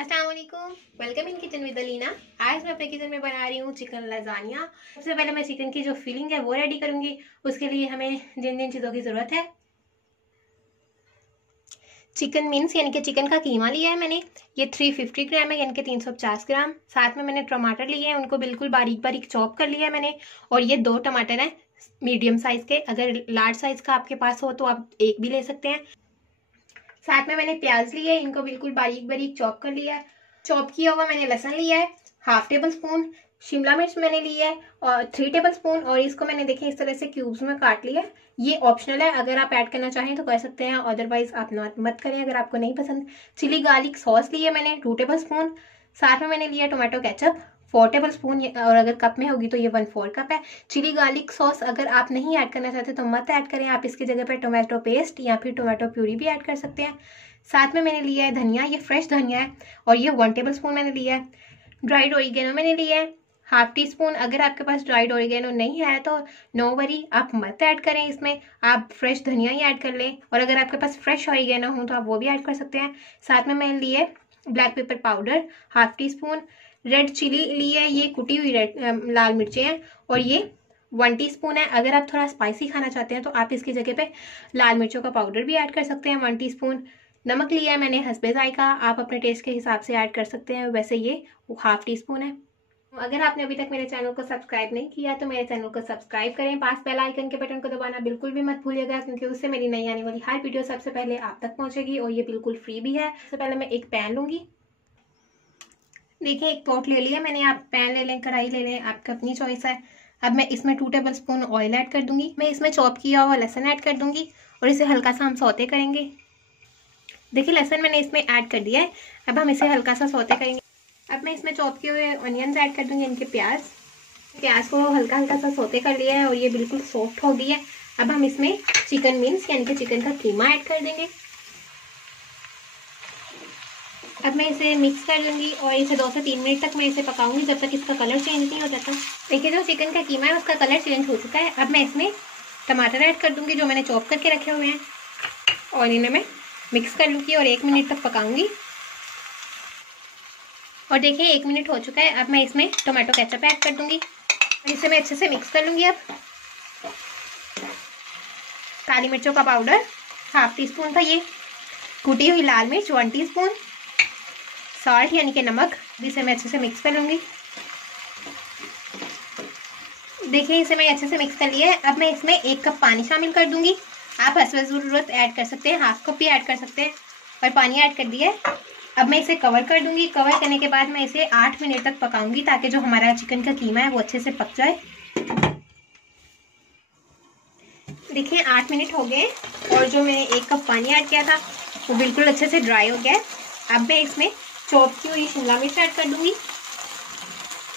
अस्सलाम वालेकुम, welcome in kitchen with Alina. आज मैं अपने किचन में बना रही हूँ चिकन लजानिया। सबसे पहले मैं चिकन की जो फिलिंग है वो रेडी करूंगी। उसके लिए हमें जिन जिन चीज़ों की ज़रूरत है, चिकन मीन्स यानी कि चिकन का कीमा लिया है मैंने, ये 350 ग्राम है यानी कि 350 ग्राम। साथ में मैंने टमाटर लिए हैं, उनको बिल्कुल बारीक बारीक चॉप कर लिया है मैंने। और ये 2 टमाटर हैं मीडियम साइज़ के, अगर लार्ज साइज़ का आपके पास हो तो आप एक भी ले सकते हैं। साथ में मैंने प्याज लिए, इनको बिल्कुल बारीक बारीक चॉप कर लिया है। चॉप किया हुआ मैंने लहसुन लिया है, 1/2 टेबल स्पून। शिमला मिर्च मैंने ली है और 3 टेबल स्पून, और इसको मैंने देखें इस तरह से क्यूब्स में काट लिया है। ये ऑप्शनल है, अगर आप ऐड करना चाहें तो कर सकते हैं, अदरवाइज आप मत करें अगर आपको नहीं पसंद। चिली गार्लिक सॉस ली है मैंने 2 टेबल स्पून। साथ में मैंने लिया टोमेटो केचप 4 टेबल स्पून, और अगर कप में होगी तो ये 1/4 कप है। चिली गार्लिक सॉस अगर आप नहीं ऐड करना चाहते तो मत ऐड करें, आप इसकी जगह पर टोमेटो पेस्ट या फिर टोमेटो प्यूरी भी ऐड कर सकते हैं। साथ में मैंने लिया है धनिया, ये फ्रेश धनिया है और ये 1 टेबल स्पून मैंने लिया है। ड्राइड ओरिगेनो मैंने लिया है 1/2 टी स्पून। अगर आपके पास ड्राइड ओरिगेनो नहीं है तो नो वरी, आप मत ऐड करें इसमें, आप फ्रेश धनिया ही ऐड कर लें। और अगर आपके पास फ्रेश ओरिगेनो हो तो आप वो भी ऐड कर सकते हैं। साथ में मैंने लिए black pepper powder 1/2 teaspoon. Red chilli ली है, ये कुटी हुई लाल मिर्चें हैं, और ये 1 टीस्पून है। अगर आप थोड़ा स्पाइसी खाना चाहते हैं तो आप इसकी जगह पे लाल मिर्चों का पाउडर भी ऐड कर सकते हैं 1 टीस्पून। नमक लिया है मैंने हस्बे जायका, आप अपने टेस्ट के हिसाब से ऐड कर सकते हैं, वैसे ये 1/2 टीस्पून है। अगर आपने अभी तक मेरे चैनल को सब्सक्राइब नहीं किया तो मेरे चैनल को सब्सक्राइब करें, पास बेल आइकन के बटन को दबाना बिल्कुल भी मत भूलिएगा, क्योंकि उससे मेरी नई आने वाली हर वीडियो सबसे पहले आप तक पहुंचेगी, और ये बिल्कुल फ्री भी है। सबसे पहले मैं एक पैन लूंगी। देखिए एक पॉट ले लिया मैंने, आप पैन ले लें, कढ़ाई ले लें, आपकी अपनी चॉइस है। अब मैं इसमें 2 टेबल स्पून ऑयल ऐड कर दूंगी। मैं इसमें चॉप किया हुआ लहसुन ऐड कर दूंगी और इसे हल्का सा हम सौते करेंगे। देखिए लहसुन मैंने इसमें ऐड कर दिया है, अब हम इसे हल्का सा सौते करेंगे। अब मैं इसमें चॉप किए हुए ऑनियंस ऐड कर दूंगी, इनके प्याज को हल्का हल्का सा सौते कर लिया है और ये बिल्कुल सॉफ्ट हो गई है। अब हम इसमें चिकन मीन्स यानी कि चिकन का कीमा ऐड कर देंगे। अब मैं इसे मिक्स कर लूंगी और इसे 2 से 3 मिनट तक मैं इसे पकाऊंगी, जब तक इसका कलर चेंज नहीं हो जाता। देखिए जो चिकन का कीमा है उसका कलर चेंज हो चुका है। अब मैं इसमें टमाटर ऐड कर दूंगी जो मैंने चॉप करके रखे हुए हैं, और इन्हें मैं मिक्स कर लूंगी और 1 मिनट तक पकाऊंगी। और देखिए 1 मिनट हो चुका है। अब मैं इसमें टोमेटो केचप ऐड कर दूंगी और इसे मैं अच्छे से मिक्स कर लूंगी। अब काली मिर्चों का पाउडर 1/2 टीस्पून था, ये कुटी हुई लाल मिर्च 1 टीस्पून, सॉल्ट यानी कि नमक, इसे मैं अच्छे से मिक्स कर लूंगी। देखिए इसे मैं अच्छे से मिक्स कर लिया है। अब मैं इसमें 1 कप पानी शामिल कर दूंगी, आप हस्बे ज़रूरत ऐड कर सकते हैं, 1/2 कप भी ऐड कर सकते हैं, और पानी ऐड कर दिया है। अब मैं इसे कवर कर दूंगी। कवर करने के बाद मैं इसे 8 मिनट तक पकाऊंगी, ताकि जो हमारा चिकन का कीमा है वो अच्छे से पक जाए। देखिए 8 मिनट हो गए और जो मैंने 1 कप पानी ऐड किया था वो बिल्कुल अच्छे से ड्राई हो गया है। अब मैं इसमें चॉप की हुई शिमला मिर्च ऐड कर दूंगी,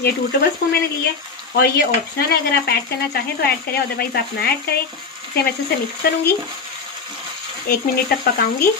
ये 2 टेबल स्पून मैंने लिया है, और ये ऑप्शनल है, अगर आप ऐड करना चाहें तो ऐड करें, अदरवाइज आप ना ऐड करें। इसे मैं अच्छे से मिक्स करूंगी, 1 मिनट तक पकाऊंगी।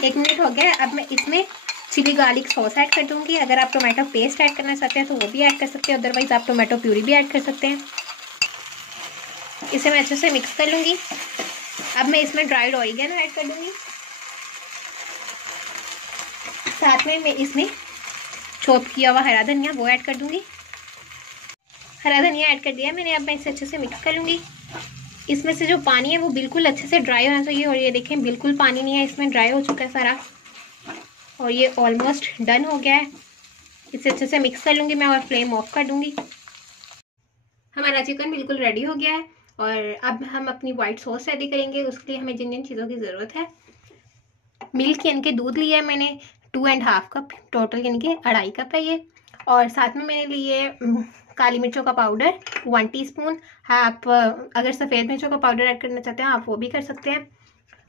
1 मिनट हो गया। अब मैं इसमें चिली गार्लिक सॉस ऐड कर दूंगी, अगर आप टोमेटो पेस्ट ऐड करना चाहते हैं तो वो भी ऐड कर सकते हैं, अदरवाइज आप टोमेटो प्यूरी भी ऐड कर सकते हैं। इसे मैं अच्छे से मिक्स कर लूंगी। अब मैं इसमें ड्राइड ऑरिगेनो ऐड कर दूंगी, साथ में मैं इसमें चॉप किया हुआ हरा धनिया वो ऐड कर दूंगी। हरा धनिया ऐड कर दिया मैंने। अब मैं इसे अच्छे से मिक्स कर लूंगी। इसमें से जो पानी है वो बिल्कुल अच्छे से ड्राई होना चाहिए, और ये देखें बिल्कुल पानी नहीं है इसमें, ड्राई हो चुका है सारा, और ये ऑलमोस्ट डन हो गया है। इसे अच्छे से मिक्स कर लूंगी मैं और फ्लेम ऑफ कर दूंगी। हमारा चिकन बिल्कुल रेडी हो गया है, और अब हम अपनी वाइट सॉस रेडी करेंगे। उसके लिए हमें जिन जिन चीज़ों की ज़रूरत है, मिल्क यानी कि दूध लिया है मैंने 2.5 कप, टोटल यानी कि 2.5 कप है ये, और साथ में मैंने लिए काली मिर्चों का पाउडर 1 टीस्पून। आप अगर सफ़ेद मिर्चों का पाउडर ऐड करना चाहते हैं आप वो भी कर सकते हैं,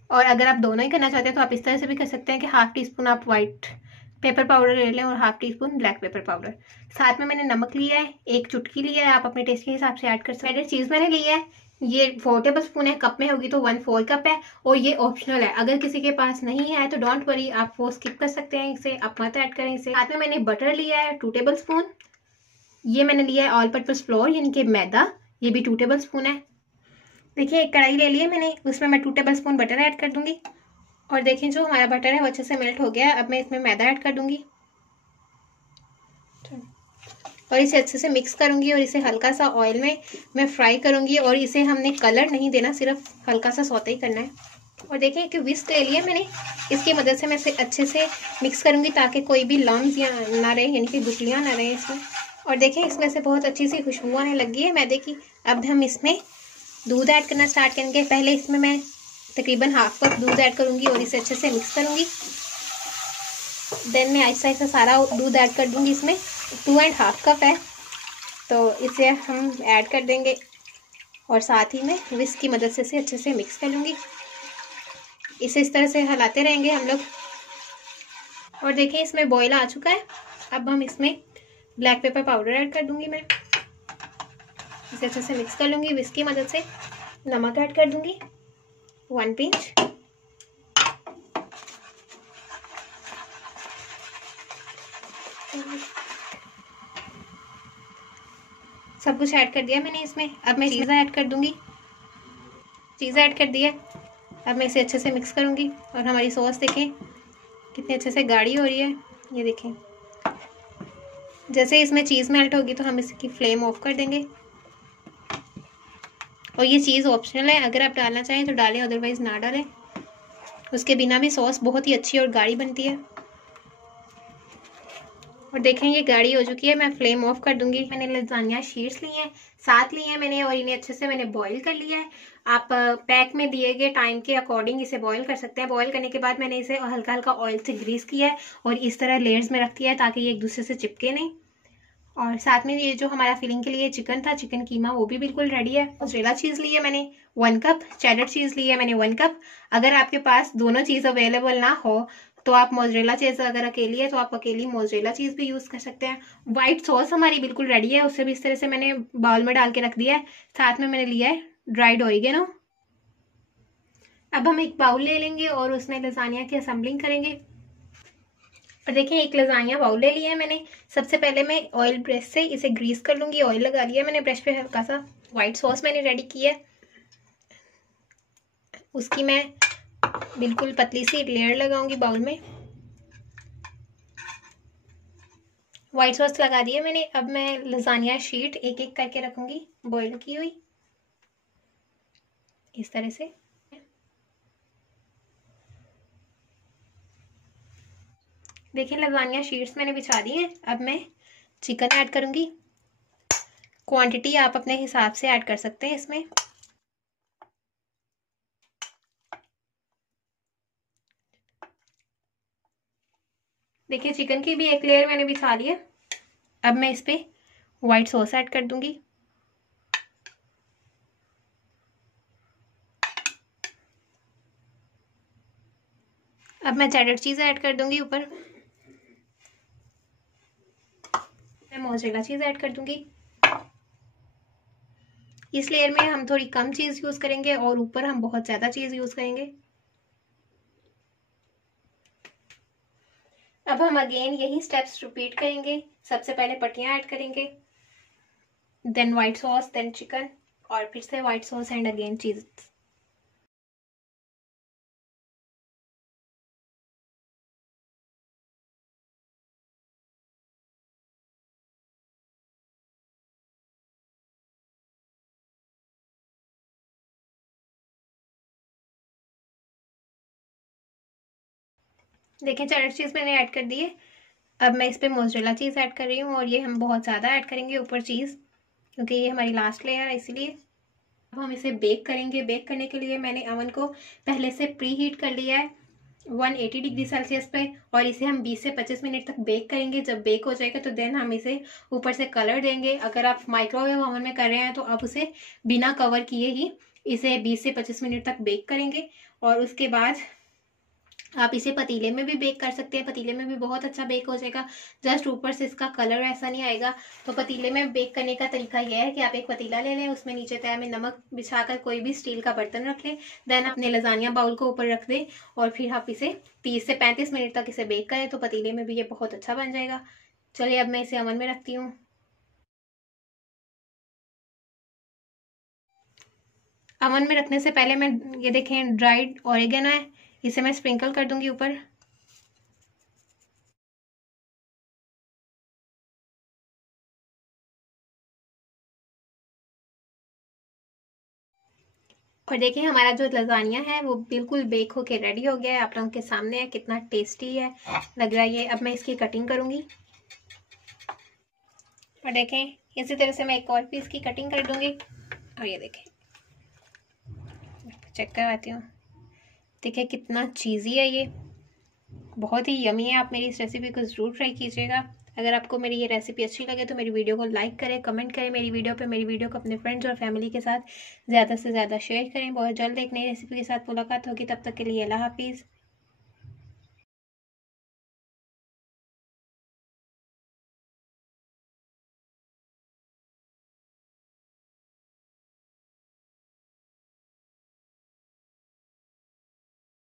और अगर आप दोनों ही करना चाहते हैं तो आप इस तरह से भी कर सकते हैं कि 1/2 टीस्पून आप वाइट पेपर पाउडर ले लें और 1/2 टीस्पून ब्लैक पेपर पाउडर। साथ में मैंने नमक लिया है, 1 चुटकी लिया है, आप अपने टेस्ट के हिसाब से ऐड कर सकते हैं। ग्रेटेड चीज़ मैंने लिया है, ये 4 टेबल स्पून है, कप में होगी तो 1/4 कप है, और ये ऑप्शनल है, अगर किसी के पास नहीं है तो डोंट वरी, आप वो स्किप कर सकते हैं, इसे आप मत ऐड करें इसे। साथ में मैंने बटर लिया है 2 टेबल स्पून, ये मैंने लिया है ऑल पर्पज फ्लोर यानी कि मैदा, ये भी 2 टेबल स्पून है। देखिए एक कढ़ाई ले ली है मैंने, उसमें मैं 2 टेबल स्पून बटर ऐड कर दूंगी। और देखें जो हमारा बटर है वो अच्छे से मेल्ट हो गया है। अब मैं इसमें मैदा ऐड कर दूंगी और इसे अच्छे से मिक्स करूंगी और इसे हल्का सा ऑयल में मैं फ्राई करूंगी। और इसे हमने कलर नहीं देना, सिर्फ हल्का सा सौते ही करना है। और देखिए कि विस्क ले लिया मैंने, इसकी मदद से मैं इसे अच्छे से मिक्स करूंगी ताकि कोई भी लम्स या ना रहे, यानी कि गुठलियाँ ना रहे इसमें। और देखें इसमें से बहुत अच्छी सी खुशबू आने लगी है मैदे की। अब हम इसमें दूध ऐड करना स्टार्ट करेंगे। पहले इसमें मैं तकरीबन हाफ कप दूध ऐड करूंगी और इसे अच्छे से मिक्स करूंगी। देन मैं आहिस्ता आहिस्ता सारा दूध ऐड कर दूंगी। इसमें 2.5 कप है तो इसे हम ऐड कर देंगे और साथ ही में विस्क की मदद से इसे अच्छे से मिक्स कर लूँगी। इसे इस तरह से हिलाते रहेंगे हम लोग। और देखिए इसमें बॉयल आ चुका है। अब हम इसमें ब्लैक पेपर पाउडर ऐड कर दूंगी मैं। इसे अच्छे से मिक्स कर लूँगी विस्क की मदद से। नमक ऐड कर दूंगी 1 पिंच। सब कुछ ऐड कर दिया मैंने इसमें। अब मैं चीज़ ऐड कर दूंगी। चीज़ ऐड कर दिया। अब मैं इसे अच्छे से मिक्स करूंगी और हमारी सॉस देखें कितने अच्छे से गाढ़ी हो रही है, ये देखें। जैसे इसमें चीज़ मेल्ट होगी तो हम इसकी फ्लेम ऑफ कर देंगे। और ये चीज़ ऑप्शनल है, अगर आप डालना चाहें तो डालें, अदरवाइज़ ना डालें। उसके बिना भी सॉस बहुत ही अच्छी और गाढ़ी बनती है। और देखें ये गाढ़ी हो चुकी है, मैं फ्लेम ऑफ कर दूंगी। मैंने लजानिया शीट्स ली हैं, 7 ली हैं मैंने, और इन्हें अच्छे से मैंने बॉईल कर लिया है। आप पैक में दिए गए टाइम के अकॉर्डिंग इसे बॉईल कर सकते हैं। बॉईल करने के बाद मैंने इसे हल्का हल्का ऑयल से ग्रीस किया है और इस तरह लेयर्स में रख दिया है ताकि ये एक दूसरे से चिपके नहीं। और साथ में ये जो हमारा फिलिंग के लिए चिकन था, चिकन कीमा, वो भी बिल्कुल रेडी है। मोज़रेला चीज़ ली है मैंने 1 कप, चेडर चीज़ ली है मैंने 1 कप। अगर आपके पास दोनों चीज़ अवेलेबल ना हो तो आप मोज़रेला चीज़ अगर अकेली है तो आप अकेली मोज़रेला चीज़ भी यूज़ कर सकते हैं। वाइट सॉस हमारी बिल्कुल रेडी है, उसे भी इस तरह से मैंने बाउल में डाल के रख दिया है। साथ में मैंने लिया है ड्राइड ऑरिगेनो। अब हम एक बाउल ले लेंगे और उसमें लजानिया की असेंबलिंग करेंगे। और देखिए एक लजानिया बाउल ले लिया है मैंने। सबसे पहले मैं ऑयल ब्रश से इसे ग्रीस कर लूंगी। ऑयल लगा लिया मैंने ब्रश पे हल्का सा। व्हाइट सॉस मैंने रेडी की है, उसकी मैं बिल्कुल पतली सी लेयर लगाऊंगी बाउल में। व्हाइट सॉस लगा दी है मैंने। अब मैं लजानिया शीट एक एक करके रखूंगी बॉईल की हुई, इस तरह से। देखिए लजानिया शीट्स मैंने बिछा दी हैं। अब मैं चिकन ऐड करूंगी। क्वांटिटी आप अपने हिसाब से ऐड कर सकते हैं इसमें। देखिए चिकन की भी एक लेयर मैंने बिछा ली है। अब मैं इस पे व्हाइट सॉस ऐड कर दूंगी। अब मैं चेडर चीज़ ऐड कर दूंगी ऊपर। मैं मोज़रेला चीज़ ऐड कर दूंगी। इस लेयर में हम थोड़ी कम चीज़ यूज़ करेंगे और ऊपर हम बहुत ज़्यादा चीज़ यूज़ करेंगे। अब हम अगेन यही स्टेप्स रिपीट करेंगे। सबसे पहले पट्टियाँ ऐड करेंगे, then white sauce, then chicken, और फिर से white sauce and again cheese. देखिए चेडर चीज़ मैंने ऐड कर दी है। अब मैं इस पे मोज़रेला चीज़ ऐड कर रही हूँ और ये हम बहुत ज़्यादा ऐड करेंगे ऊपर चीज़, क्योंकि ये हमारी लास्ट लेयर है इसीलिए। अब हम इसे बेक करेंगे। बेक करने के लिए मैंने अवन को पहले से प्री हीट कर लिया है 180 डिग्री सेल्सियस पे, और इसे हम 20 से 25 मिनट तक बेक करेंगे। जब बेक हो जाएगा तो देन हम इसे ऊपर से कलर देंगे। अगर आप माइक्रोवेव ओवन में कर रहे हैं तो आप उसे बिना कवर किए ही इसे 20 से 25 मिनट तक बेक करेंगे। और उसके बाद आप इसे पतीले में भी बेक कर सकते हैं, पतीले में भी बहुत अच्छा बेक हो जाएगा। जस्ट ऊपर से इसका कलर ऐसा नहीं आएगा। तो पतीले में बेक करने का तरीका यह है कि आप एक पतीला ले लें, उसमें नीचे तय में नमक बिछाकर कोई भी स्टील का बर्तन रख लें, देन अपने लजानिया बाउल को ऊपर रख दें और फिर आप इसे 30 से 35 मिनट तक इसे बेक करें, तो पतीले में भी ये बहुत अच्छा बन जाएगा। चलिए अब मैं इसे अवन में रखती हूँ। अवन में रखने से पहले मैं, ये देखें ड्राइड ऑरिगेनो है, इसे मैं स्प्रिंकल कर दूंगी ऊपर। और देखिए हमारा जो लजानिया है वो बिल्कुल बेक होके रेडी हो गया है, आप लोगों के सामने है, कितना टेस्टी है लग रहा है ये। अब मैं इसकी कटिंग करूंगी और देखें इसी तरह से मैं एक और पीस की कटिंग कर दूंगी। और ये देखें, चेक करवाती हूँ, देखिए कितना चीज़ी है ये, बहुत ही यमी है। आप मेरी इस रेसिपी को ज़रूर ट्राई कीजिएगा। अगर आपको मेरी ये रेसिपी अच्छी लगे तो मेरी वीडियो को लाइक करें, कमेंट करें मेरी वीडियो को अपने फ्रेंड्स और फैमिली के साथ ज़्यादा से ज़्यादा शेयर करें। बहुत जल्द एक नई रेसिपी के साथ मुलाकात होगी, तब तक के लिए अल्लाह हाफिज़।